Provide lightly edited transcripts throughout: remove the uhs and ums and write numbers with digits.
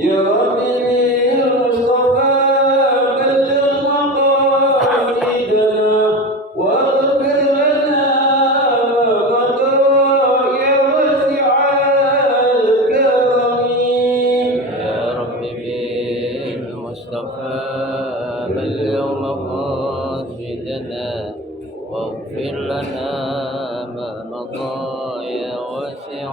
يا ربي بالمصطفى بلغ مقاصدنا واغفر لنا ما مضى يا واسع الكرم. يا ربي بالمصطفى بلغ مقاصدنا واغفر لنا ما مضى يا واسع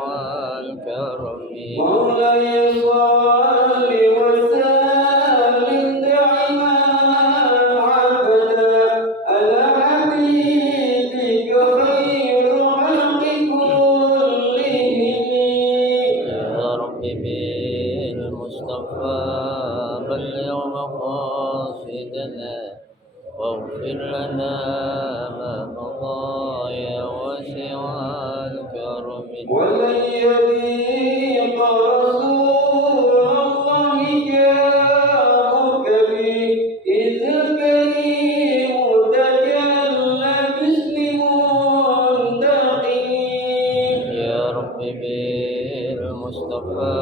الكرم. مولاي صل وسلم دائما ابدا على حبيبك خير خلق كلهم. يا ربي بالمصطفى بلغ مقاصدنا واغفر لنا ما مضى يا واسع الكرم. ولن يليق رسول الله جاءك به إذ الكريم تجلى باسم منتقم. يا ربي بالمصطفى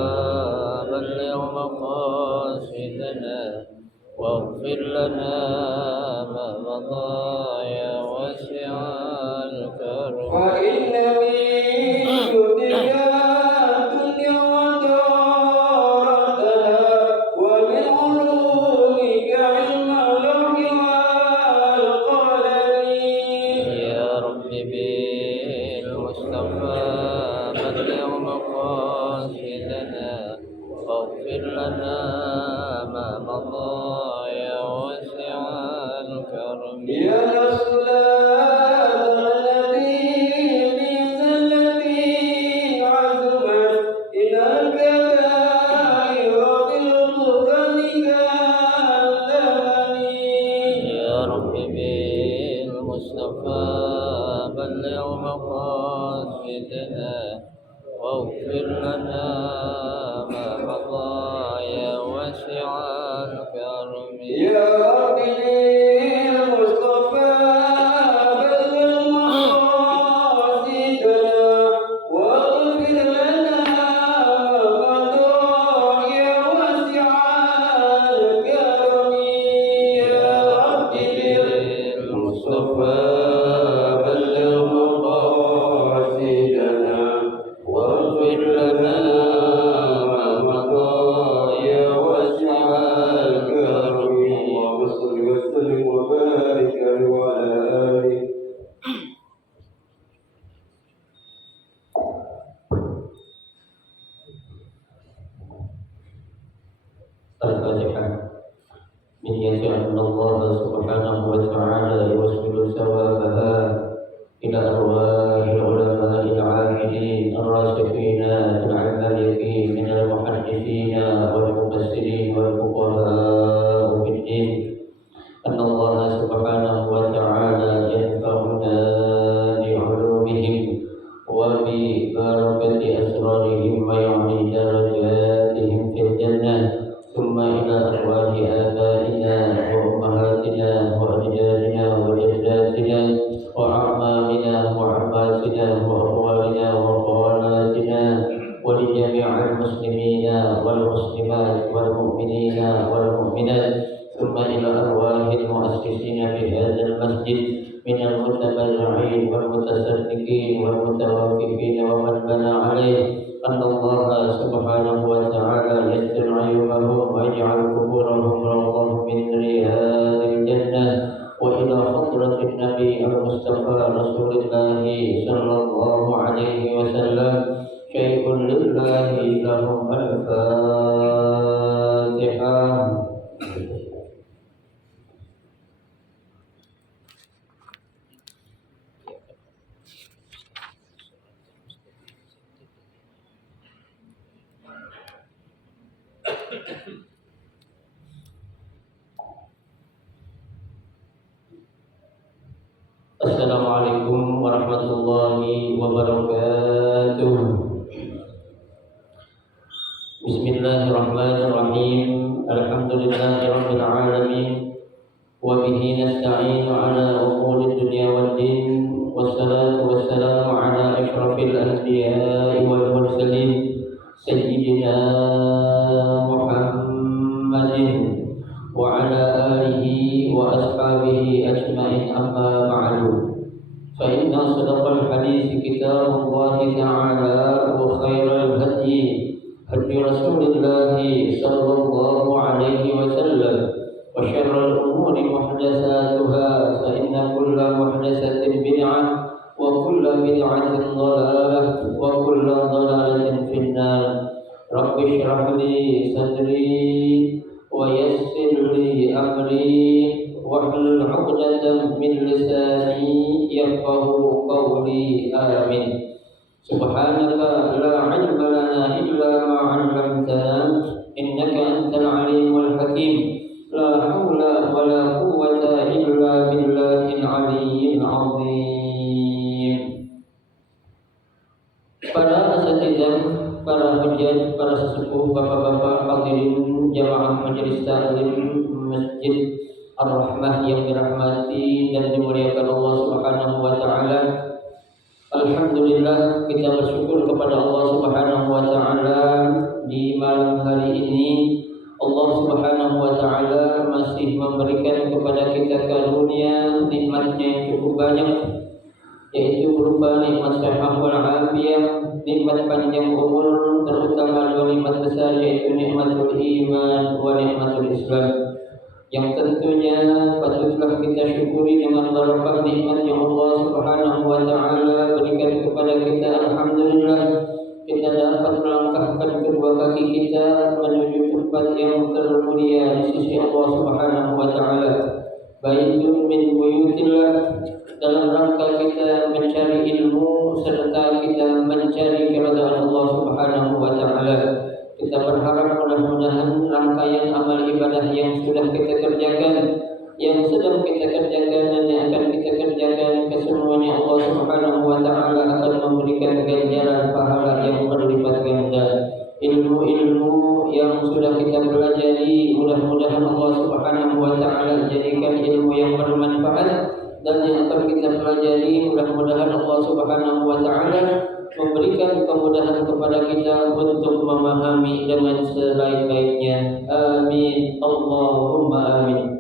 بلغ مقاصدنا واغفر لنا ما مضى يا واسع الكرم. فإن من جودك الدنيا ودارتها ومن علومك علم اللوح والقلم. يا ربي بالمصطفى بلغ مقاصدنا واغفر لنا ما مضى يا واسع الكرم. يا رسول الذي من زلتي عزمت إلى الكبائر بالقرآن كلمني. يا ربي بالمصطفى بلغ مقاصدنا واغفر لنا ما مضى يا واسع الكرم. يا ربي بالمصطفى بلغ مقاصدنا واغفر لنا ما مضى يا واسع الكرم. يا ربي بالمصطفى بلغ مقاصدنا واغفر لنا ما مضى يا واسع الكرم. اللهم صل وسلم وبارك عليه وعلى آله. الفاتحة. من يجعل الله سبحانه وتعالى يوصل ثوابها إلى أرواح العلماء العاملين الراسخين في العمالين من المحدثين والمفسرين والفقهاء في الدين، أن الله سبحانه وتعالى ينفعنا بعلومهم وببركة أسرارهم ويعلي درجاتهم في الجنة، ثم إلى أرواح آبائنا وأمهاتنا وأجدادنا وجداتنا وأعمامنا وعماتنا وأخوالنا وخالاتنا ولجميع المسلمين والمسلمات والمؤمنين والمؤمنات، ثم إلى أرواح المؤسسين بهذا المسجد من المتبرعين والمتصدقين والمتوقفين ومن بنى عليه، أن الله سبحانه وتعالى يستر عيوبهم ويجعل قبورهم روضة من رياض الجنة. وإلى حضرة النبي المصطفى رسول الله صلى الله عليه وسلم شيء لله لهم الفاتحة. Assalamualaikum warahmatullahi wabarakatuh. Bismillahirrahmanirrahim. Alhamdulillahirabbil alamin. Wa bihi nasta'inu ala umuri dunya wad din. Wassalatu wassalamu ala asyrafil anbiya'i wal mursalin sayyidina Muhammad وعلى آله وأصحابه أجمعين أما بعد فإن أصدق الحديث كتاب الله تعالى وخير الهدي هدي رسول الله صلى الله عليه وسلم وشر الأمور محدثاتها فإن كل محدثة بدعة وكل بدعة ضلالة وكل ضلالة في النار رب اشرح لي صدري ويسر لي أمري واحلل عقدة من لساني يفقه قولي آمين سبحانك لا علم لنا إلا ما علمتنا إنك أنت العليم الحكيم لا حول ولا قوة إلا بالله العلي العظيم. Para asatidzah, para hujjah, para sesepuh, bapak-bapak, hadirin jamaah majelis taklim Masjid Ar-Rahmah yang dirahmati dan dimuliakan Allah Subhanahu wa taala. Alhamdulillah, kita bersyukur kepada Allah Subhanahu wa taala di malam hari ini Allah Subhanahu wa taala masih memberikan kepada kita karunia nikmatnya yang cukup banyak, yaitu berupa nikmat sehat wal afiyah, nikmat panjang umur, terutama dua nikmat besar yaitu nikmatul iman wa nikmatul Islam, yang tentunya patutlah kita syukuri dengan barakah nikmat yang Allah Subhanahu wa taala berikan kepada kita. Alhamdulillah, kita dapat melangkahkan kedua kaki kita menuju tempat yang termulia di sisi Allah Subhanahu wa taala. Baitun min buyutillah, dalam rangka kita mencari ilmu serta kita mencari keridhaan Allah Subhanahu wa taala. Kita berharap mudah-mudahan rangkaian amal ibadah yang sudah kita kerjakan, yang sedang kita kerjakan dan yang akan kita kerjakan, kesemuanya Allah Subhanahu wa taala akan memberikan ganjaran pahala yang berlipat ganda. Ilmu-ilmu yang sudah kita pelajari mudah-mudahan Allah Subhanahu wa taala jadikan ilmu yang bermanfaat, dan yang akan kita pelajari mudah-mudahan Allah Subhanahu wa taala memberikan kemudahan kepada kita untuk memahami dengan sebaik-baiknya. Amin Allahumma amin.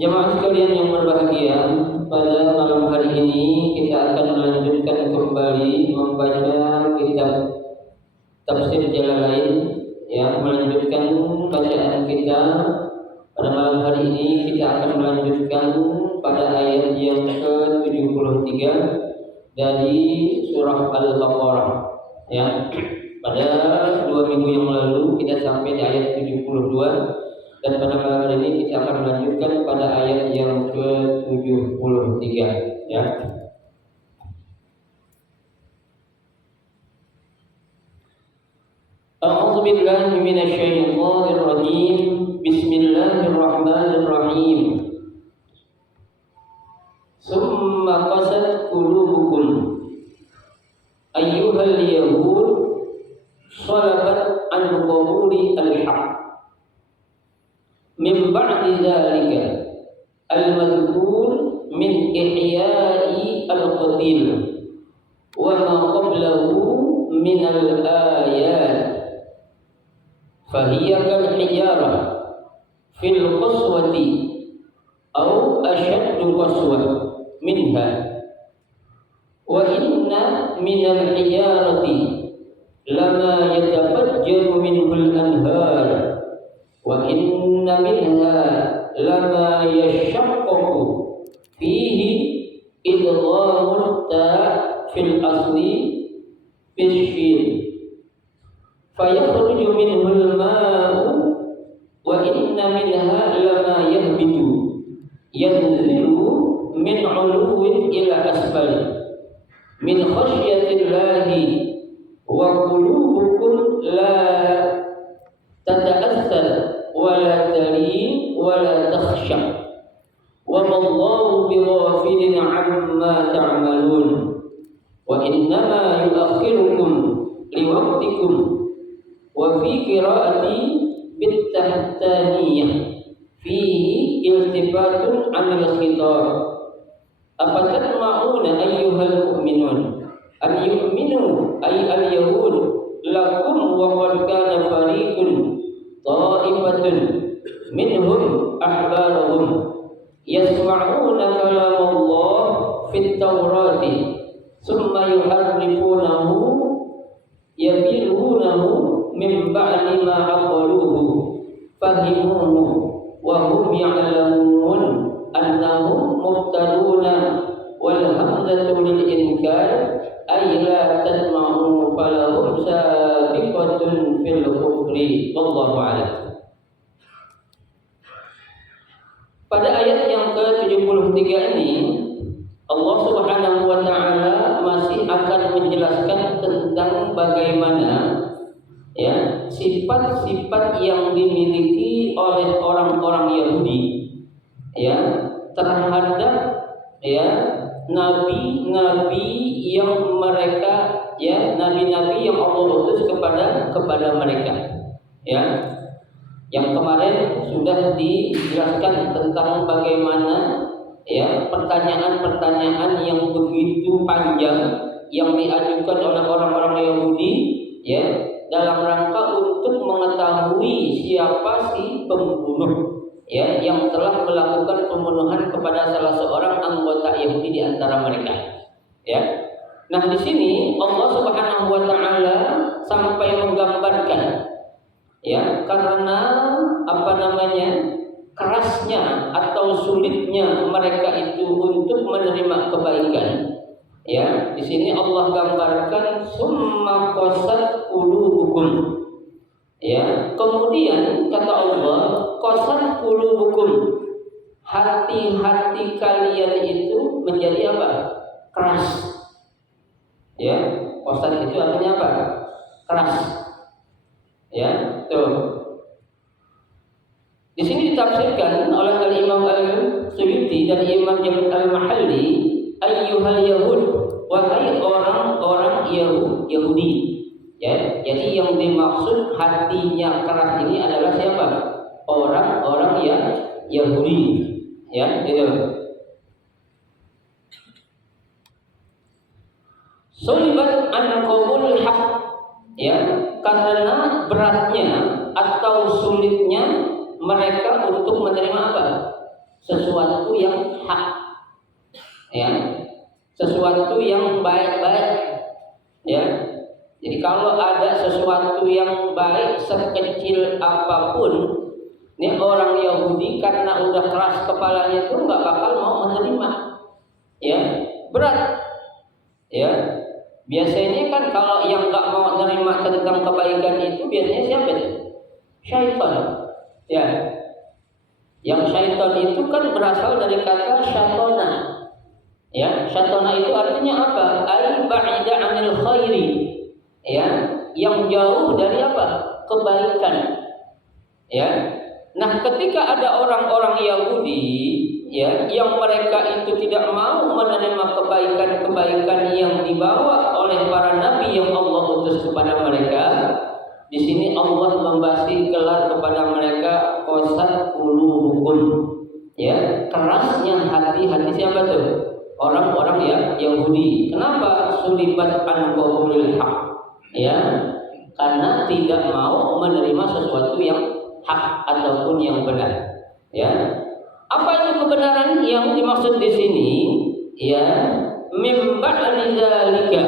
Jemaah sekalian yang berbahagia, pada malam hari ini kita akan melanjutkan kembali membaca kitab Tafsir Jalalain, ya, melanjutkan bacaan kita. Pada malam hari ini kita akan melanjutkan pada ayat yang ke-73 dari surah Al-Baqarah, ya. Pada 2 minggu yang lalu kita sampai di ayat 72. Dan pada malam hari ini kita akan melanjutkan pada ayat yang ke-73, ya. A'udzu billahi minasyaitonir rajim. Bismillahirrahmanirrahim. Summa qasat qulubukum ayyuhal yahud salabat an qabuli al-haq min ba'di dzalika al-madhkur min ihya'i al-qatil wa ma qablahu min al-ayat fahiya kal-hijarah fil qaswati aw ashaddu qaswah minha wa inna min al-hijarati lama yatafajjaru minhu al-anhar wa inna minha lama yashaqqaqu fihi idghamut ta fil asli bishin fayakhruju minhu al-ma'u wa inna minha lama yahbitu yanzilu min 'uluwin ila asfali min khasyatillahi wa qulubukum la tata'assar wa la talin wa la takhsha wa mallahu bighafilin 'amma ta'malun wa innama yu'akhirukum liwaqtikum wa fi qira'ati bitahtaniyah fihi iltifatun 'anil khitab afatatma'una ayyuhal mu'minun an yu'minu ay al-yahud lakum wa qad kana fariqun yabilunahu min ba'di ma aqaluhu fahimuhu wa hum ya'lamun annahum mubtaduna wal hamzatu lil inkar ay la tasma'u falahum sabiqatun fil kufri. Wallahu a'lam. Pada ayat yang ke-73 ini Allah Subhanahu wa taala masih akan menjelaskan tentang bagaimana ya sifat-sifat yang dimiliki oleh orang-orang Yahudi ya terhadap ya nabi-nabi yang mereka ya nabi-nabi yang Allah utus kepada mereka ya. Yang kemarin sudah dijelaskan tentang bagaimana ya pertanyaan-pertanyaan yang begitu panjang yang diajukan oleh orang-orang Yahudi ya dalam rangka untuk mengetahui siapa si pembunuh ya yang telah melakukan pembunuhan kepada salah seorang anggota Yahudi di antara mereka ya. Nah, di sini Allah Subhanahu wa taala sampai menggambarkan ya karena kerasnya atau sulitnya mereka itu untuk menerima kebaikan ya. Di sini Allah gambarkan summa qasat qulubukum ya. Kemudian kata Allah qasat qulubukum, hati-hati kalian itu menjadi apa? Keras ya. Qasat itu artinya apa? Keras ya. Tuh. Di sini ditafsirkan oleh Al-Imam Al-Suyuti dan Imam Jamil Al-Mahalli, ayyuhal yahud, wahai orang-orang Yahudi. Ya, jadi yang dimaksud hatinya keras ini adalah siapa? Orang-orang Yahudi. Ya, gitu. Sulibat an qabul haq ya, karena beratnya atau sulitnya mereka untuk menerima apa? Sesuatu yang hak ya, sesuatu yang baik-baik ya. Jadi kalau ada sesuatu yang baik sekecil apapun, ini orang Yahudi karena udah keras kepalanya itu nggak bakal mau menerima ya, berat ya. Biasanya kan kalau yang nggak mau menerima tentang kebaikan itu biasanya siapa itu? Syaitan ya. Yang syaitan itu kan berasal dari kata syatona ya. Syatona itu artinya apa? Ai ba'ida 'anil khairi ya, yang jauh dari apa? Kebaikan ya. Nah, ketika ada orang-orang Yahudi ya yang mereka itu tidak mau menerima kebaikan-kebaikan yang dibawa oleh para nabi yang Allah utus kepada mereka, di sini Allah memberi gelar kepada mereka qasat qulubukum ya, kerasnya hati-hati siapa tuh? Orang-orang ya Yahudi. Kenapa? Sulibat an qabulil haq ya, karena tidak mau menerima sesuatu yang hak ataupun yang benar ya. Apa itu kebenaran yang dimaksud di sini ya? Mim ba'di dzalika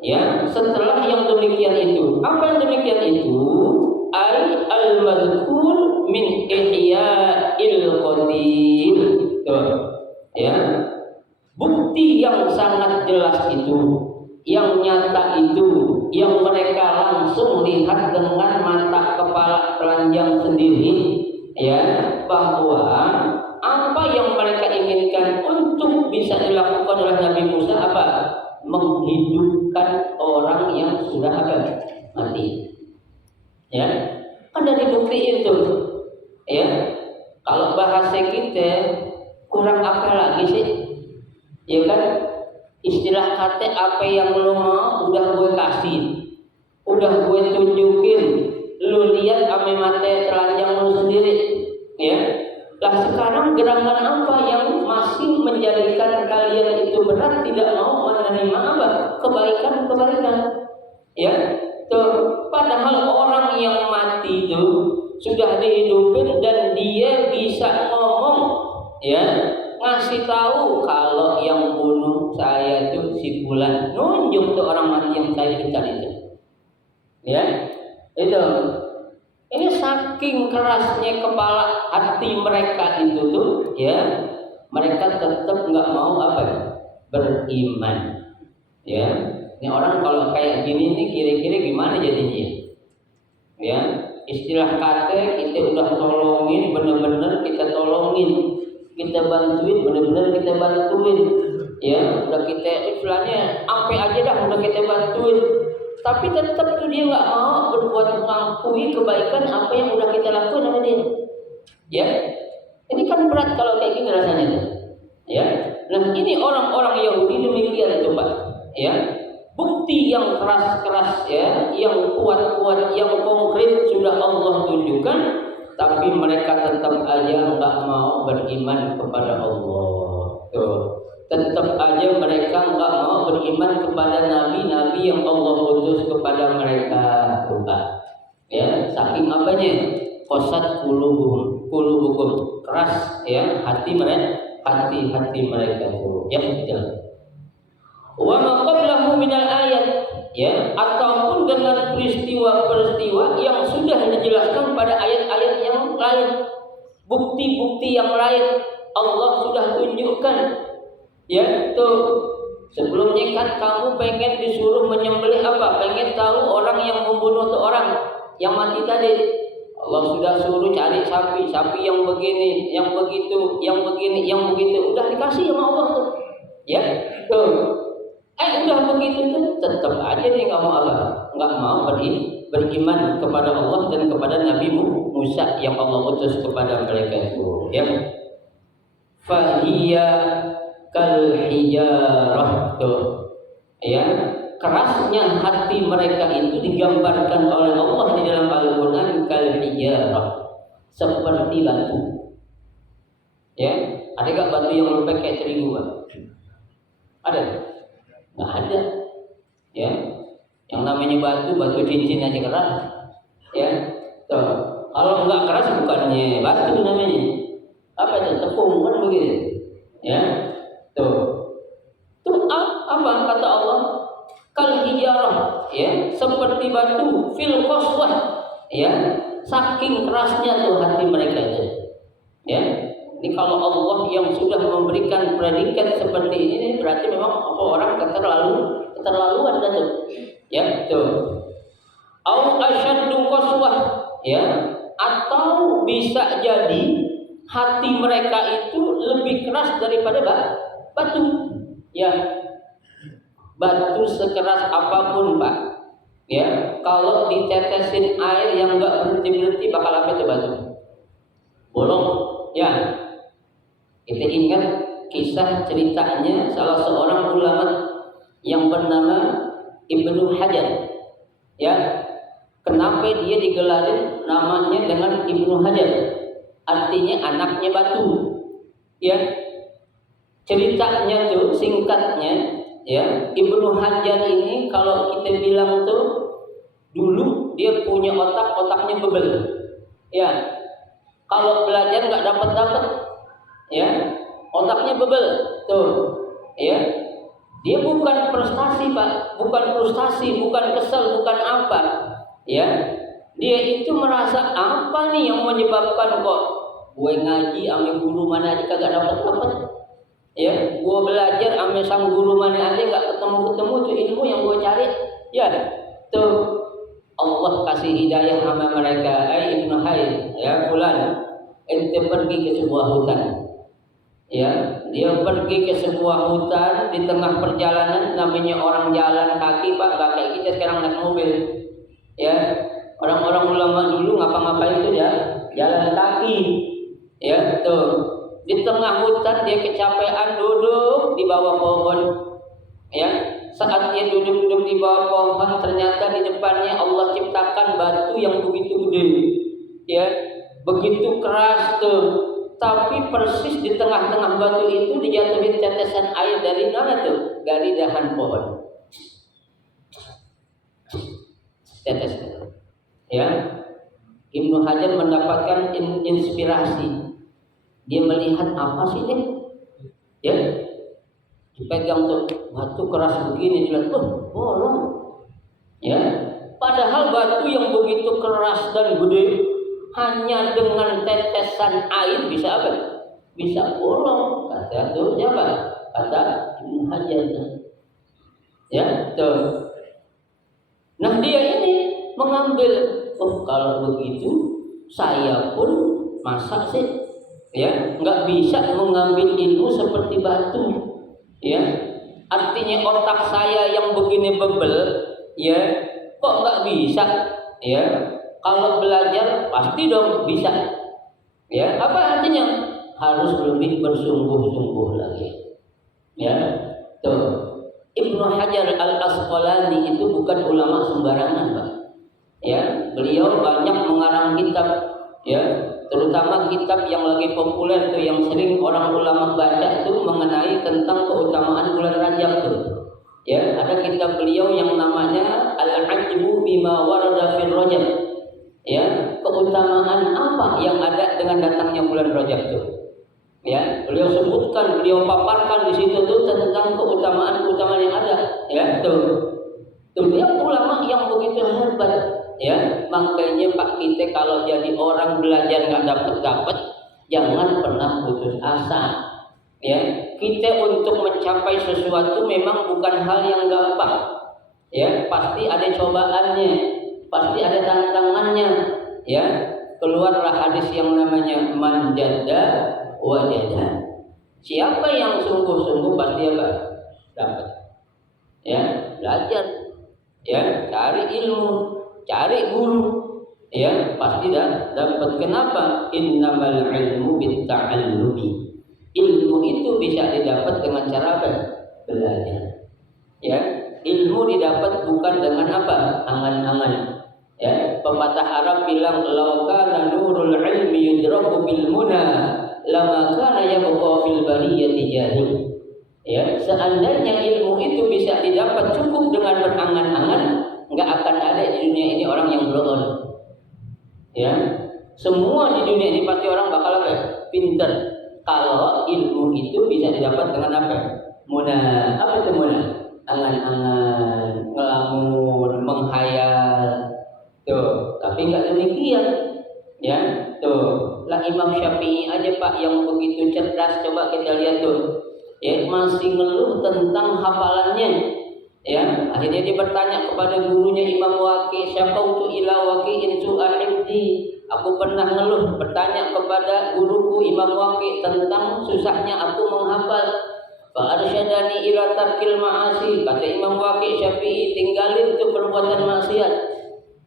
ya, setelah yang demikian itu. Apa yang demikian itu? Ai al-mazkur min ihya'il qatil. Tuh ya, bukti yang sangat jelas itu, yang nyata itu, yang mereka langsung lihat dengan mata kepala telanjang sendiri ya, bahwa apa yang mereka inginkan untuk bisa dilakukan oleh Nabi Musa apa? Menghidupkan orang yang sudah mati ya. Kan dari bukti itu ya. Kalau bahasa kita kurang apa lagi sih ya kan? Istilah kata apa yang lo mau udah gue kasih, udah gue tunjukin, lo lihat ame mata telanjang lo sendiri ya. Lah sekarang gerangan apa yang masih menjadikan kalian itu berat tidak mau menerima apa? Kebaikan ya. Tuh, padahal orang yang mati itu sudah dihidupin dan dia bisa ngomong ya, ngasih tahu kalau yang bunuh saya itu si fulan, nunjuk tuh orang mati yang saya ikat itu Ya, itu. Ini saking kerasnya kepala hati mereka itu tuh, ya, mereka tetap nggak mau apa? Beriman. Ya, ini orang kalau kayak gini nih kira-kira gimana jadinya? Ya, istilah kata kita udah tolongin, bener-bener kita tolongin, kita bantuin, bener-bener kita bantuin. Ya, udah kita istilahnya apa aja dah udah kita bantuin. Tapi tetap tuh dia nggak mau berbuat mengakui kebaikan apa yang udah kita lakukan sama dia. Ya, ini kan berat kalau kayak gitu rasanya. Ya, nah ini orang-orang Yahudi demikian coba. Ya, bukti yang keras-keras ya, yang kuat-kuat, yang konkret sudah Allah tunjukkan, tapi mereka tetap aja nggak mau beriman kepada Allah. Tuh. Tetap aja mereka nggak mau beriman kepada nabi-nabi yang Allah utus kepada mereka. Ya, saking apanya? Qasat qulubuhum, keras ya hati mereka itu. Ya, gitu. Wa ma qablahu minal ayat, ya, ataupun dengan peristiwa-peristiwa yang sudah dijelaskan pada ayat-ayat yang lain, bukti-bukti yang lain Allah sudah tunjukkan. Ya, tuh sebelumnya kan kamu pengen disuruh menyembelih apa? Pengen tahu orang yang membunuh tuh orang yang mati tadi. Allah sudah suruh cari sapi yang begini, yang begitu, yang begini, yang begitu. Udah dikasih sama Allah tuh. Ya, tuh. Udah begitu tuh tetap aja nih nggak mau apa? Nggak mau beriman kepada Allah dan kepada Nabi Musa yang Allah utus kepada mereka itu. Ya. Fahiya kal hijarah tuh, ya, kerasnya hati mereka itu digambarkan oleh Allah di dalam Al-Quran kal hijarah, seperti batu. Ya, ada gak batu yang lembek kayak terigu? Ada? Nggak ada. Ya, yang namanya batu cincin aja keras. Ya, tuh. Kalau nggak keras bukannya batu namanya. Apa itu? Tepung kan begitu. Ya. Tuh apa kata Allah? Kal hijarah, ya, seperti batu fil qaswah, ya, saking kerasnya tuh hati mereka itu. Ya, ini kalau Allah yang sudah memberikan predikat seperti ini berarti memang orang keterlaluan dah tuh. Ya, tuh. Au asyaddu qaswah, ya, atau bisa jadi hati mereka itu lebih keras daripada batu. Ya, batu sekeras apapun, Pak. Ya, kalau ditetesin air yang enggak berhenti bakal apa itu batu? Bolong. Ya. Kita ingat kisah ceritanya salah seorang ulama yang bernama Ibnu Hajar. Ya. Kenapa dia digelarin namanya dengan Ibnu Hajar? Artinya anaknya batu. Ya. Ceritanya tuh singkatnya, ya, Ibnu Hajar ini kalau kita bilang tuh dulu dia punya otaknya bebel. Ya. Kalau belajar nggak dapat, ya, otaknya bebel. Tuh. Ya. Dia bukan frustasi, Pak, bukan frustasi, bukan kesel, bukan apa. Ya. Dia itu merasa apa nih yang menyebabkan kok gue ngaji ame guru mana aja kagak dapat. Ya, gua belajar ame sang guru mana aja nggak ketemu tuh ilmu yang gua cari. Ya, tuh Allah kasih hidayah sama mereka. Ibnu Hajar, ya, fulan, ente pergi ke sebuah hutan. Ya, dia pergi ke sebuah hutan, di tengah perjalanan, namanya orang jalan kaki, Pak, nggak kayak kita sekarang naik mobil. Ya, orang-orang ulama dulu ngapa-ngapain itu ya, jalan kaki. Ya, tuh. Di tengah hutan dia kecapean duduk di bawah pohon. Ya, saat dia duduk di bawah pohon ternyata di depannya Allah ciptakan batu yang begitu gede. Ya, begitu keras tuh. Tapi persis di tengah-tengah batu itu dijatuhin tetesan air dari mana tuh? Dari dahan pohon. Tetes. Ya. Ibnu Hajar mendapatkan inspirasi. Dia melihat apa sih deh? Ya, dipegang tuh batu keras begini, dilihat, bolong. Ya, pada Padahal batu yang begitu keras dan gede hanya dengan tetesan air bisa apa? Bisa bolong. Kata itu siapa? Kata Ibnu Hajar. Ya, tuh. Nah dia ini mengambil, oh kalau begitu saya pun masa sih, ya nggak bisa mengambil ilmu seperti batu, ya. Artinya otak saya yang begini bebel, ya, kok nggak bisa, ya. Kalau belajar pasti dong bisa, ya. Apa artinya? Harus lebih bersungguh-sungguh lagi, ya. Tuh, Ibnu Hajar Al-Asqalani itu bukan ulama sembarangan, Pak. Ya, beliau banyak mengarang kitab, ya, terutama kitab yang lagi populer tuh yang sering orang ulama baca itu mengenai tentang keutamaan bulan Rajab tuh. Ya, ada kitab beliau yang namanya Al-Ajbu bima warada fil Rajab. Ya, keutamaan apa yang ada dengan datangnya bulan Rajab tuh. Ya, beliau sebutkan, beliau paparkan di situ tuh tentang keutamaan-keutamaan yang ada. Ya, tuh. Dia ulama yang begitu hebat. Ya, makanya Pak kita kalau jadi orang belajar nggak dapat, jangan pernah putus asa. Ya, kita untuk mencapai sesuatu memang bukan hal yang gampang. Ya, pasti ada cobaannya, pasti ada tantangannya. Ya, keluarlah hadis yang namanya man jadda wajada. Siapa yang sungguh-sungguh pasti apa? Dapat. Ya, belajar. Ya, cari ilmu, cari guru, ya pasti dapat. Kenapa? Innamal ilmu bitta'allumi. Ilmu itu bisa didapat dengan cara apa? Belajar. Ya, ilmu didapat bukan dengan apa? Angan-angan. Ya, pepatah Arab bilang law kana nurul ilmi yudraku bil muna lama kana yabqa fil bariyati jahil. Ya, seandainya ilmu itu bisa didapat cukup dengan berangan-angan, nggak akan ada di dunia ini orang yang bloon. Ya, semua di dunia ini pasti orang bakal apa? Pinter. Kalau ilmu itu bisa didapat dengan apa? Muna. Apa itu muna? Angan-angan, ngelamun, menghayal. Tuh, tapi nggak demikian. Ya, tuh. Lah Imam Syafi'i aja Pak yang begitu cerdas, coba kita lihat tuh. Ya, masih ngeluh tentang hafalannya. Ya, akhirnya dia bertanya kepada gurunya Imam Waqi, syaqautu ila Waqi'in su'ahibdi. Aku pernah ngeluh bertanya kepada guruku Imam Waqi tentang susahnya aku menghafal. Fa arsyadani ila tarkil ma'asi. Kata Imam Waqi Syafi'i, tinggalin tuh perbuatan maksiat.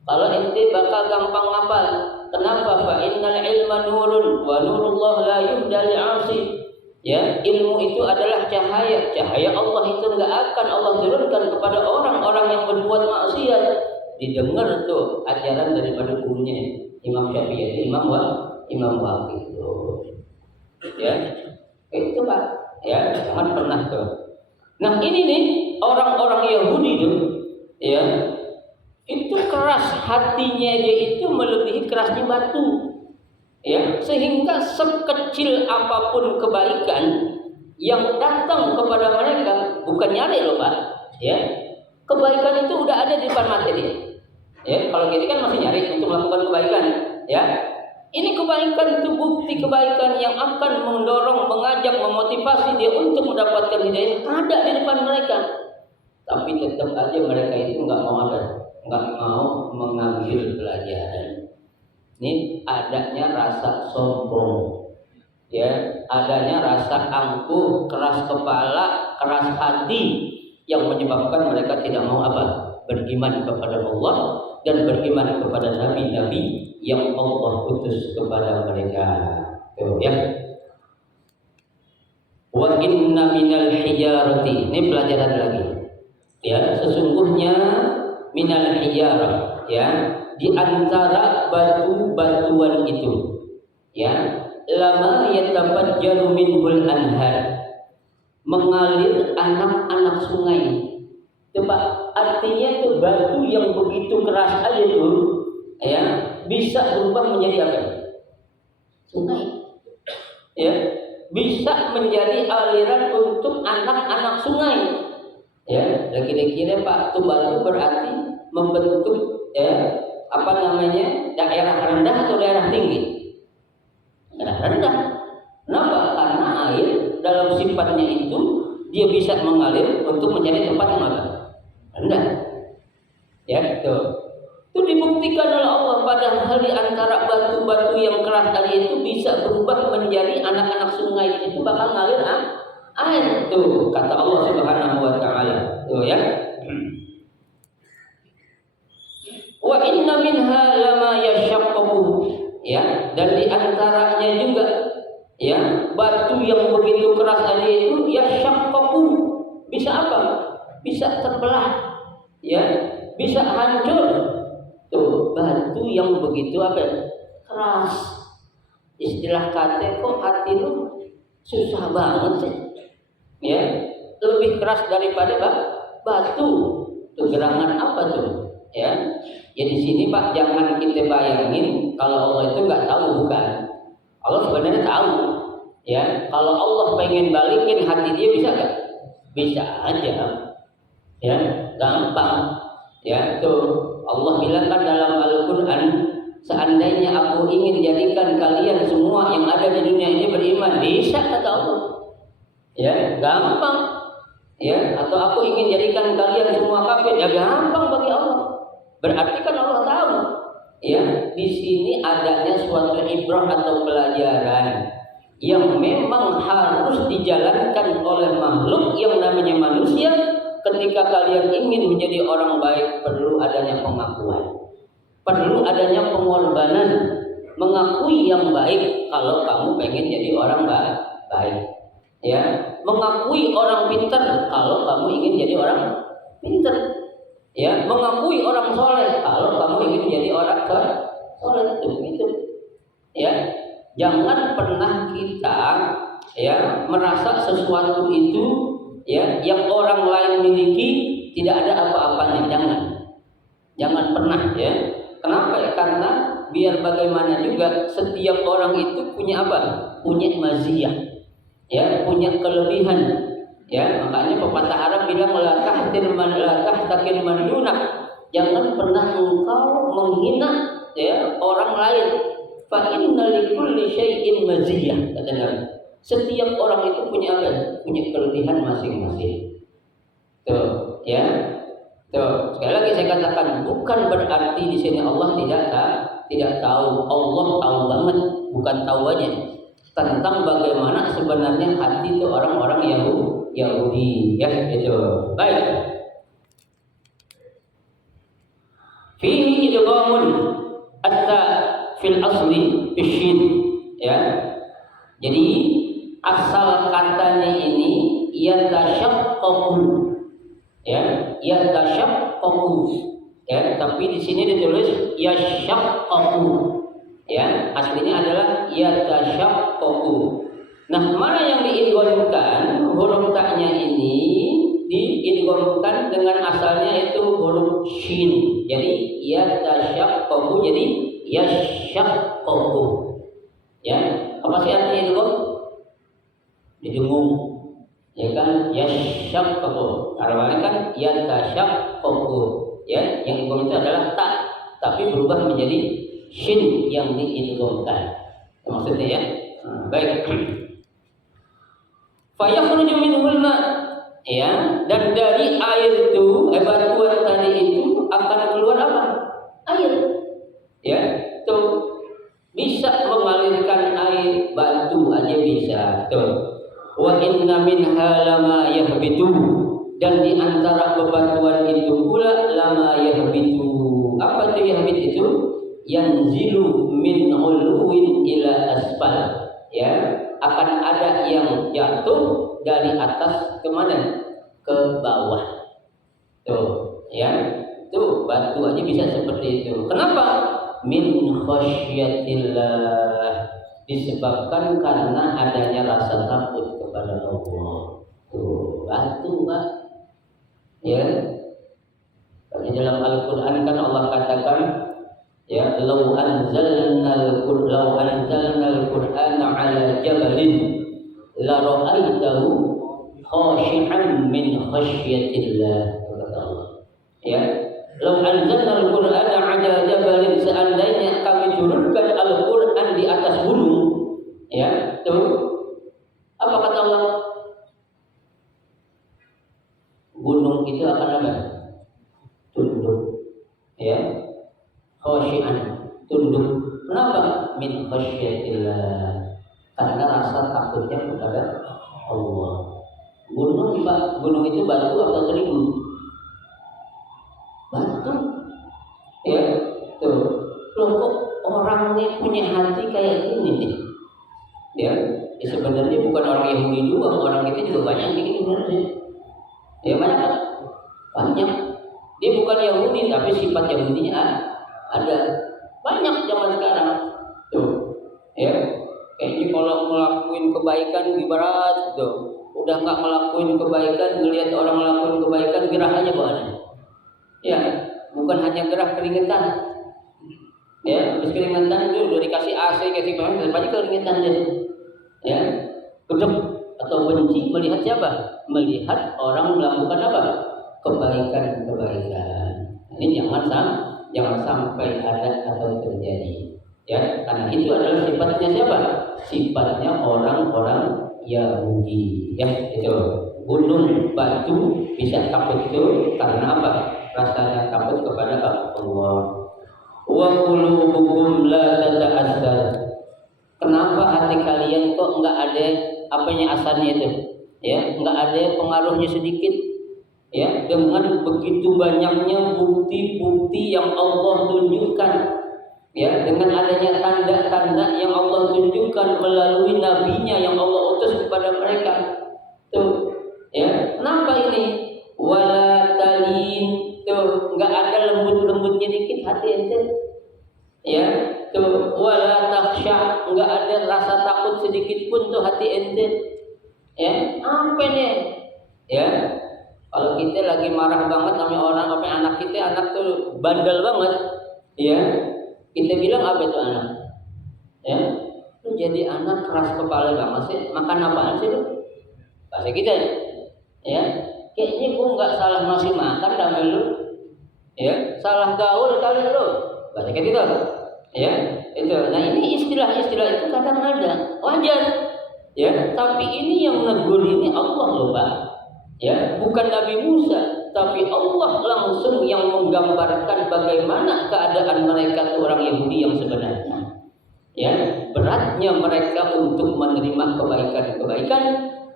Kalau ente bakal gampang ngapal. Kenapa? Fa innal ilma nurun wa nurullah la yuhda li'asi. Ya, ilmu itu adalah cahaya. Cahaya Allah itu enggak akan Allah turunkan kepada orang-orang yang berbuat maksiat. Didengar tuh ajaran daripada gurunya Imam Syafi'i, Imam Waqi itu. Ya, itu Pak. Ya, jangan pernah tuh. Nah ini nih orang-orang Yahudi tuh, ya, itu keras hatinya dia itu melebihi kerasnya batu. Ya, sehingga sekecil apapun kebaikan yang datang kepada mereka bukan nyari loh Pak, ya, kebaikan itu udah ada di depan mata dia. Ya, kalau kita kan masih nyari untuk melakukan kebaikan, ya. Ini kebaikan itu bukti kebaikan yang akan mendorong, mengajak, memotivasi dia untuk mendapatkan hidayah ada di depan mereka. Tapi tetap aja mereka itu nggak mau mengambil pelajaran. Ini adanya rasa sombong, ya, adanya rasa angkuh, keras kepala, keras hati yang menyebabkan mereka tidak mau apa? Beriman kepada Allah dan beriman kepada nabi-nabi yang Allah utus kepada mereka. Tuh, ya. Wa inna minal hijarati. Ini pelajaran lagi. Ya, sesungguhnya minal hijarah, ya, di antara batu-batuan itu, ya, lama yatafajjaru minhul anhar, mengalir anak-anak sungai. Coba artinya itu batu yang begitu keras aja tuh, ya, bisa berubah menjadi apa? Sungai. Ya, bisa menjadi aliran untuk anak-anak sungai. Ya, kira-kira Pak, itu batu berarti membentuk daerah rendah atau daerah tinggi? Daerah rendah. Kenapa? Karena air dalam sifatnya itu dia bisa mengalir untuk menjadi tempat yang rendah. Ya, itu dibuktikan oleh Allah, padahal di antara batu-batu yang keras tadi itu bisa berubah menjadi anak-anak sungai, itu bakal ngalir air. Tuh kata Allah Subhanahu wa taala. Tuh ya. Wa inna minha lama yashaqqaqu. Ya, dan di antaranya juga ya, batu yang begitu keras tadi itu yashaqqaqu. Bisa apa? Bisa terbelah. Ya, bisa hancur. Tuh, batu yang begitu keras. Istilah kata kok hati lu susah banget sih. Ya, lebih keras daripada batu. Tuh gerangan apa tuh? Ya. Ya di sini Pak, jangan kita bayangin kalau Allah itu nggak tahu, bukan. Allah sebenarnya tahu. Ya, kalau Allah pengen balikin hati dia bisa nggak? Bisa aja. Ya, gampang. Ya, tuh Allah bilang kan dalam Al-Quran, seandainya aku ingin jadikan kalian semua yang ada di dunia ini beriman, bisa kata Allah. Ya, gampang. Ya, atau aku ingin jadikan kalian semua kafir, ya gampang bagi Allah. Berarti kan Allah tahu. Ya, di sini adanya suatu ibrah atau pelajaran yang memang harus dijalankan oleh makhluk yang namanya manusia. Ketika kalian ingin menjadi orang baik, perlu adanya pengakuan, perlu adanya pengorbanan, mengakui yang baik kalau kamu pengen jadi orang baik. Ya, mengakui orang pintar kalau kamu ingin jadi orang pintar. Ya, mengakui orang soleh kalau kamu ingin jadi orang soleh, itu begitu. Ya, jangan pernah kita ya merasa sesuatu itu ya yang orang lain miliki tidak ada apa-apanya. Jangan pernah ya. Kenapa ya? Karena biar bagaimana juga setiap orang itu punya apa? Punya maziyah. Ya, punya kelebihan. Ya, makanya pepatah Arab bilang la tahtakil man dunak. Jangan pernah engkau menghina ya orang lain. Fa inna likulli syai'in maziyah, kata Nabi. Setiap orang itu punya apa? Punya kelebihan masing-masing. Tuh, ya. Tuh, sekali lagi saya katakan, bukan berarti di sini Allah tidak tahu. Allah tahu banget, bukan tahu aja tentang bagaimana sebenarnya hati itu orang-orang Yahudi, ya itu. Baik. Fihi idghamun atta fil asli fishin, ya. Jadi asal katanya ini yatashaqqaqu, ya, yatashaqqaqu, ya, tapi di sini ditulis yashaqqaqu. Ya, aslinya adalah yatashaqqaqu. Nah, mana yang diidghamkan? Huruf taknya ini diidghamkan dengan asalnya yaitu huruf shin. Jadi yatashaqqaqu jadi yashaqqaqu. Ya, apa sih artinya idgham? Didengung. Ya kan? Yashaqqaqu. Artinya kan yatashaqqaqu. Ya, yang idgham itu adalah ta, tapi berubah menjadi shin yang diidghamkan. Maksudnya ya. Baik. Fa yakhruju minhul ma, ya, dan dari air itu batuan tadi itu akan keluar apa? Air. Ya, tuh bisa mengalirkan air, batu aja bisa. Tuh. Wa inna minha lama yahbitu, dan di antara bebatuan itu pula lama yahbitu. Apa itu yahbit itu? Yanzilu min uluwin ila asfal, ya, akan ada yang jatuh dari atas ke mana? Ke bawah. Tuh, ya, tuh batu aja bisa seperti itu. Kenapa? Min khasyatillah, disebabkan karena adanya rasa takut kepada Allah. Tuh batu, Pak. Ya, di dalam Al-Quran kan Allah katakan, ya, lau anzalna al-Qur'ana ala jabalin la ra'aitahu khashi'an min khasyatillah, kata Allah. Ya, Lau anzalna al-Qur'ana 'ala jabalin, seandainya kami turunkan Al-Qur'an di atas gunung, ya, tuh. Apa kata Allah? Gunung itu akan apa? Tunduk, ya. Khashi'an, tunduk. Kenapa? Min khasyatillah. Karena rasa takutnya kepada Allah. Gunung itu batu atau terigu? Batu, ya, tuh. Loh, kok orang ini punya hati kayak gini nih, ya? Sebenarnya bukan orang Yahudi doang, orang kita juga banyak yang gitu sebenarnya. Ya banyak kan? Banyak. Dia bukan Yahudi tapi sifat Yahudinya ada. Banyak zaman sekarang. Tuh, ya. Kayaknya kalau ngelakuin kebaikan ibarat tuh, udah nggak ngelakuin kebaikan, ngelihat orang ngelakuin kebaikan gerah aja bahannya. Ya, bukan hanya gerah keringetan. Ya, habis keringetan itu udah dikasih AC, kasih banget, pasti keringetan dia. Ya, gedek atau benci melihat siapa? Melihat orang melakukan apa? Kebaikan. Ini jangan sampai ada atau terjadi. Ya, karena itu adalah sifatnya siapa? Sifatnya orang-orang Yahudi. Ya, itu gunung batu bisa takut itu karena apa? Rasanya takut kepada Allah. Wa qulubuhum la tata'azzar. Kenapa hati kalian kok enggak ada apanya asarnya itu? Ya, enggak ada pengaruhnya sedikit. Ya, dengan begitu banyaknya bukti-bukti yang Allah tunjukkan. Ya, dengan adanya tanda-tanda yang Allah tunjukkan melalui nabinya yang Allah utus kepada mereka. Tuh, ya. Kenapa ini? Wala talin. Tuh, enggak ada lembut-lembutnya dikit hati ente. Ya, tuh wala takhsha, enggak ada rasa takut sedikit pun tuh hati ente. Ya, apa nih? Ya, kalau kita lagi marah banget sama orang, apa anak kita, anak tuh bandel banget, ya, kita bilang apa tuh anak? Ya, lu jadi anak keras kepala banget sih, makan apaan sih lu? Bahasa kita, ya, kayaknya gua nggak salah ngasih makan sama lu, ya, salah gaul kali lu, bahasa kita itu. Ya, itu. Nah, ini istilah-istilah itu kadang ada, wajar. Ya, tapi ini yang negur ini Allah loh, Pak. Ya, bukan Nabi Musa, tapi Allah langsung yang menggambarkan bagaimana keadaan mereka orang Yahudi yang sebenarnya. Ya, beratnya mereka untuk menerima kebaikan-kebaikan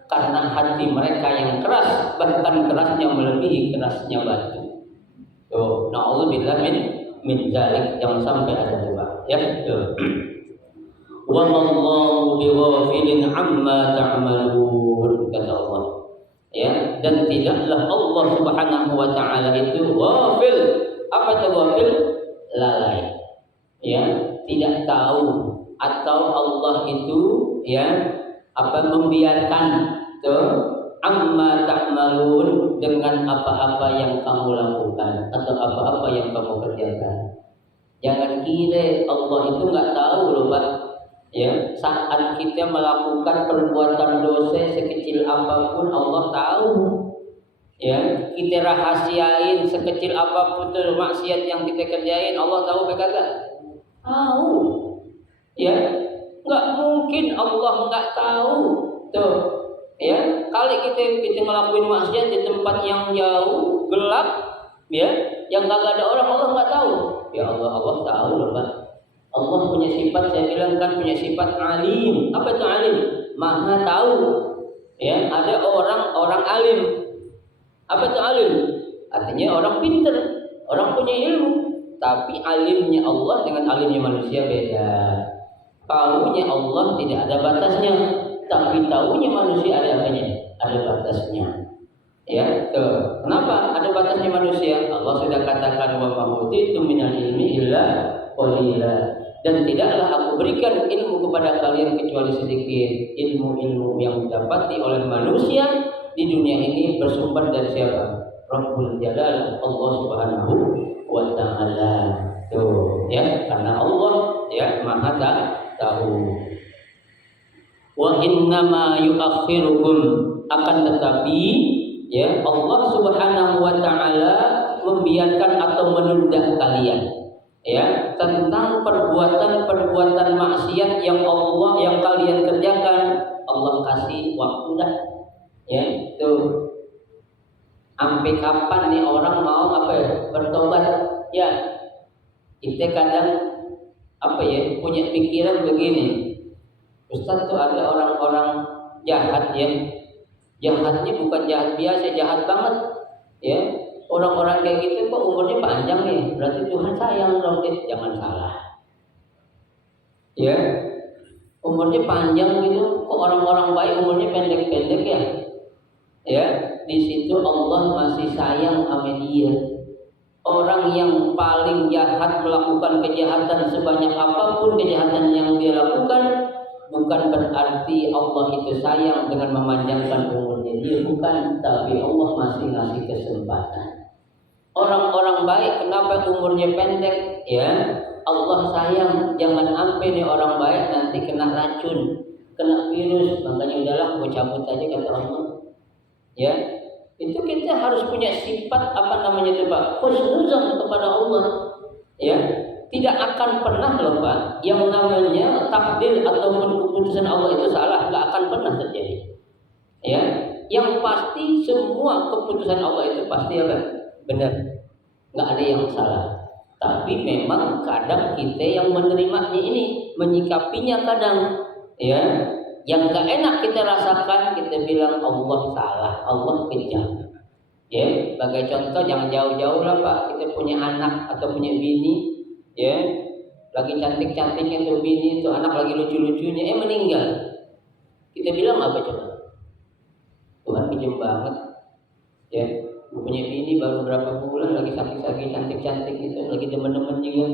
karena hati mereka yang keras, bahkan kerasnya melebihi kerasnya batu. Tuh, na'udzubillah min dzalik, yang sampai ada juga. Ya, wa mallahu bighafilin amma ta'malun, kata Allah. Ya, dan tidaklah Allah Subhanahu wa taala itu ghafil. Apa itu ghafil? Lalai. Ya, tidak tahu, atau Allah itu ya apa membiarkan tuh amma ta'malun, dengan apa-apa yang kamu lakukan atau apa-apa yang kamu kerjakan. Jangan kira Allah itu nggak tahu loh, Pak. Ya, saat kita melakukan perbuatan dosa sekecil apapun Allah tahu. Ya, kita rahasiain sekecil apapun tuh maksiat yang kita kerjain, Allah tahu kagak? Tahu. Ya, nggak mungkin Allah nggak tahu. Tuh, ya, kali kita ngelakuin maksiat di tempat yang jauh, gelap, ya, yang kagak ada orang, Allah nggak tahu. Ya Allah tahu loh, Pak. Allah punya sifat, saya bilang kan punya sifat alim. Apa itu alim? Maha tahu. Ya, ada orang alim. Apa itu alim? Artinya orang pintar, orang punya ilmu. Tapi alimnya Allah dengan alimnya manusia beda. Taunya Allah tidak ada batasnya, tapi taunya manusia ada apanya? Ada batasnya. Ya, tuh. Kenapa ada batasnya manusia? Allah sudah katakan wa ma utitu minal ilmi illa qalila. Dan tidaklah aku berikan ilmu kepada kalian kecuali sedikit. Ilmu-ilmu yang didapati oleh manusia di dunia ini bersumber dari siapa? Rabbul Jalal, Allah Subhanahu wa taala. Tuh, ya, karena Allah ya Maha tahu. Wa innama yuakhirukum, akan tetapi ya Allah Subhanahu wa taala membiarkan atau menunda kalian ya tentang perbuatan-perbuatan maksiat yang kalian kerjakan. Allah kasih waktu dah ya tuh. Sampai kapan nih orang mau bertobat ya? Kita kadang punya pikiran begini, Ustaz tuh ada orang-orang jahat ya, jahatnya bukan jahat biasa, jahat banget ya. Orang-orang kayak gitu kok umurnya panjang nih, berarti Tuhan sayang dong. Jangan salah ya, umurnya panjang gitu kok orang-orang baik umurnya pendek-pendek ya. Di situ Allah masih sayang sama dia. Orang yang paling jahat melakukan kejahatan sebanyak apapun kejahatan yang dia lakukan, bukan berarti Allah itu sayang dengan memanjangkan umurnya dia, bukan, tapi Allah masih ngasih kesempatan. Orang-orang baik kenapa umurnya pendek ya? Allah sayang, jangan sampai nih orang baik nanti kena racun, kena virus, makanya udahlah gue cabut aja kata Allah. Ya, itu kita harus punya sifat husnuzan kepada Allah. Ya, tidak akan pernah loh Pak, yang namanya takdir ataupun keputusan Allah itu salah, nggak akan pernah terjadi. Ya, yang pasti semua keputusan Allah itu pasti benar, nggak ada yang salah. Tapi memang kadang kita yang menerimanya ini, menyikapinya kadang, ya. Yang gak enak kita rasakan, kita bilang Allah salah, Allah kejam. Ya, sebagai contoh jangan jauh-jauh lah Pak, kita punya anak atau punya bini, ya, lagi cantik-cantiknya tuh bini, tuh anak lagi lucu-lucunya, meninggal. Kita bilang apa coba? Tuhan kejam banget, ya. Punya bini baru berapa bulan lagi sakit-sakit cantik-cantik gitu, lagi demen-demen juga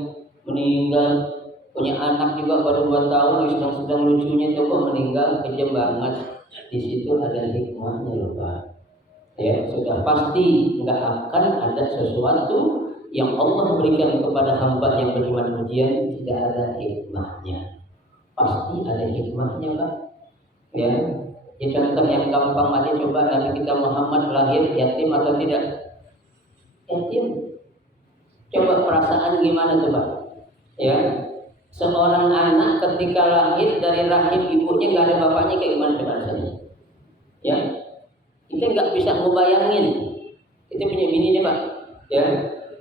meninggal. Punya anak juga baru 2 tahun lagi sedang lucunya tuh kok meninggal, kejam banget. Di situ ada hikmahnya loh Pak. Ya, sudah pasti nggak akan ada sesuatu yang Allah berikan kepada hamba yang beriman ujian tidak ada hikmahnya. Pasti ada hikmahnya Pak. Ya, contoh yang gampang aja coba, Nabi kita Muhammad lahir yatim atau tidak? Yatim. Coba perasaan gimana tuh Pak? Ya. Seorang anak ketika lahir dari rahim ibunya nggak ada bapaknya kayak gimana coba rasanya? Ya, kita nggak bisa ngebayangin. Kita punya bini nih Pak, ya,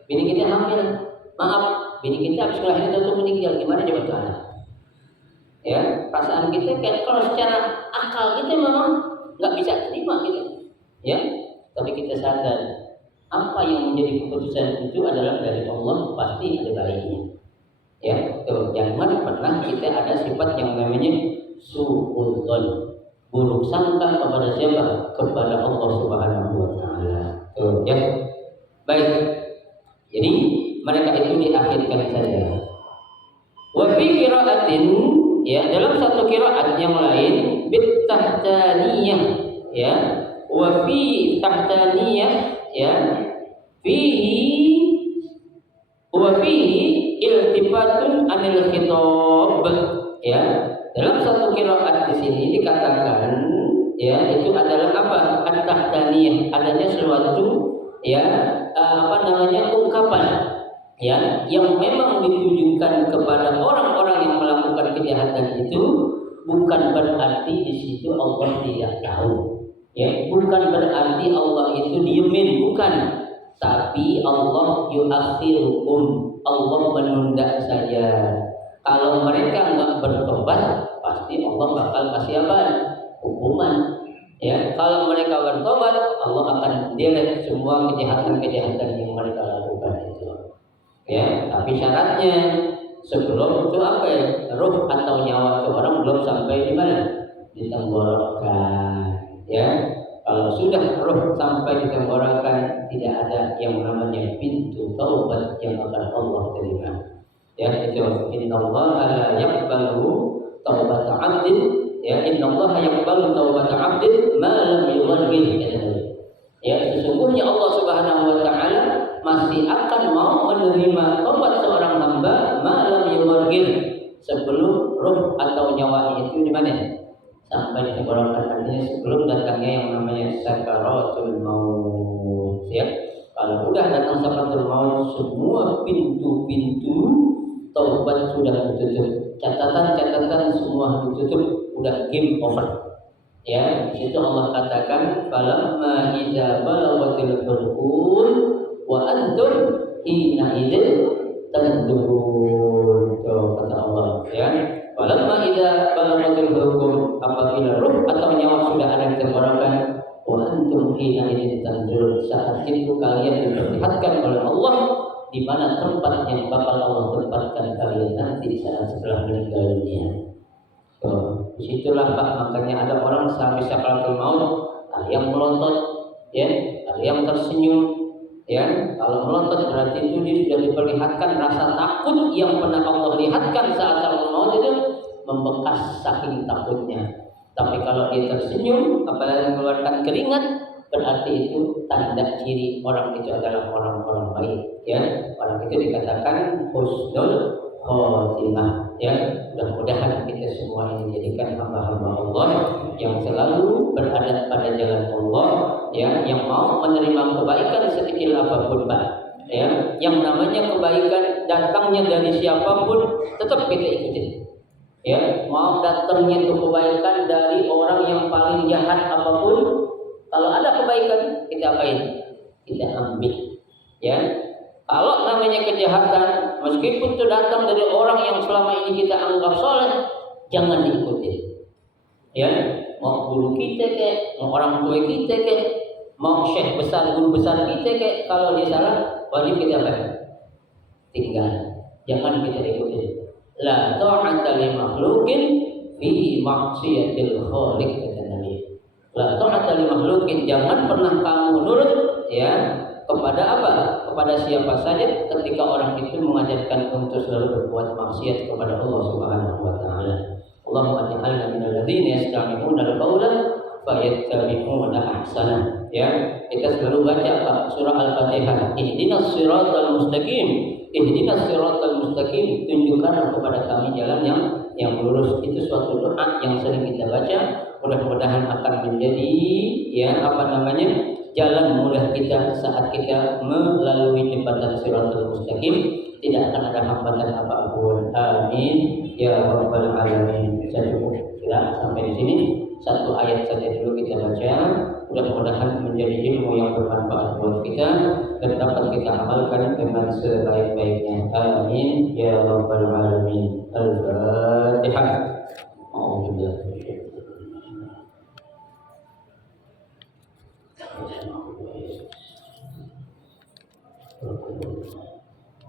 bini kita hamil, maaf, bini kita habis ngelahirin itu meninggal, gimana coba tuh anak? Ya, perasaan kita kayak kalau secara akal kita memang nggak bisa terima gitu, ya, tapi kita sadar apa yang menjadi keputusan itu adalah dari Allah, pasti ada baiknya. Ya, tuh, jangan pernah kita ada sifat yang namanya suudzon, buruk sangka kepada siapa? Kepada Allah Subhanahu wa taala. Tuh, ya. Baik. Jadi mereka itu diakhirkan saja. Wa fi qira'atin, ya, dalam satu qiraat yang lain bit tahtaniyah, ya. Wa fi tahtaniyah, ya. Fihi iltifatun anil khitab, ya. Dalam satu qiraat di sini dikatakan, ya, itu adalah apa? At-tahtaniyah, adanya sesuatu, ya, ungkapan, ya, yang memang ditujukan kepada orang-orang yang melakukan kejahatan itu, bukan berarti di situ Allah tidak tahu, ya, bukan berarti Allah itu diemin, bukan, tapi Allah yu'akhirukum, Allah menunda saja. Kalau mereka nggak bertobat, pasti Allah bakal kasih apa? Hukuman. Ya, kalau mereka bertobat, Allah akan delete semua kejahatan-kejahatan yang mereka lakukan itu. Ya, tapi syaratnya sebelum itu apa ya? Ruh atau nyawa seorang belum sampai di mana? Di tenggorokan. Ya, kalau sudah ruh sampai di tenggorokan, tidak ada yang namanya pintu taubat yang akan Allah terima. Ya, itu innallaha la yaqbalu taubata 'abdin, ya, innallaha yaqbalu taubata 'abdin ma lam yughargir. Ya, sesungguhnya Allah Subhanahu wa taala masih akan mau menerima taubat seorang hamba ma lam yughargir, sebelum ruh atau nyawa itu di mana? Sampai di tenggorokan, artinya sebelum datangnya yang namanya sakaratul maut, ya. Kalau udah datang sakaratul maut, semua pintu-pintu taubat sudah ditutup. Catatan-catatan semua ditutup, udah game over. Ya, di situ Allah katakan falamma idza balaghatil hulqum wa antum hina idzin tanzurun. Tuh kata Allah ya. Falamma idza balaghatil hulqum, apabila ruh atau nyawa sudah ada di tenggorokan, wa antum hina idzin tanzurun, saat itu kalian diperlihatkan oleh Allah di mana tempat yang bakal Allah tempatkan kalian nanti saat setelah meninggal dunia. Disitulah Pak, makanya ada orang sampai sakaratul maut, ada yang melotot, ya, ada yang tersenyum, ya. Kalau melotot berarti itu dia sudah diperlihatkan rasa takut yang pernah Allah lihatkan saat sakaratul maut itu membekas saking takutnya. Tapi kalau dia tersenyum, apalagi mengeluarkan keringat, berarti itu tanda ciri orang itu adalah orang-orang baik, ya. Orang itu dikatakan husnul khotimah, ya. Mudah-mudahan kita semua ini dijadikan hamba-hamba Allah yang selalu berada pada jalan Allah, ya, yang mau menerima kebaikan sekecil apapun, Pak. Ya, yang namanya kebaikan datangnya dari siapapun tetap kita ikutin. Ya, mau datangnya itu kebaikan dari orang yang paling jahat apapun, kalau ada kebaikan kita apain? Kita ambil. Ya. Kalau namanya kejahatan, meskipun itu datang dari orang yang selama ini kita anggap soleh, jangan diikuti. Ya, mau guru kita kek, mau orang tua kita kek, mau syekh besar, guru besar kita kek, kalau dia salah, wajib kita apa? Tinggal. Jangan kita ikuti. La ta'ata li makhluqin fi maksiatil khaliq, kata Nabi. La ta'ata li makhluqin, jangan pernah kamu nurut, ya, kepada apa? Kepada siapa saja ketika orang itu mengajarkan untuk selalu berbuat maksiat kepada Allah Subhanahu wa taala. Allahumma ij'alna minal ladzina yastami'una al-qawla fayattabi'una ahsana. Ya, kita selalu baca Pak surah Al-Fatihah. Ihdinas siratal mustaqim. Ihdinas siratal mustaqim. Tunjukkanlah kepada kami jalan yang lurus. Itu suatu doa yang sering kita baca. Mudah-mudahan akan menjadi jalan mudah kita saat kita melalui jembatan siratal mustaqim, tidak akan ada hambatan apapun. Amin ya rabbal alamin. Saya cukup kira sampai di sini. Satu ayat saja dulu kita baca. Mudah-mudahan menjadi ilmu yang bermanfaat buat kita dan dapat kita amalkan dengan sebaik-baiknya. Amin ya rabbal alamin. Al-Fatihah. Alhamdulillah.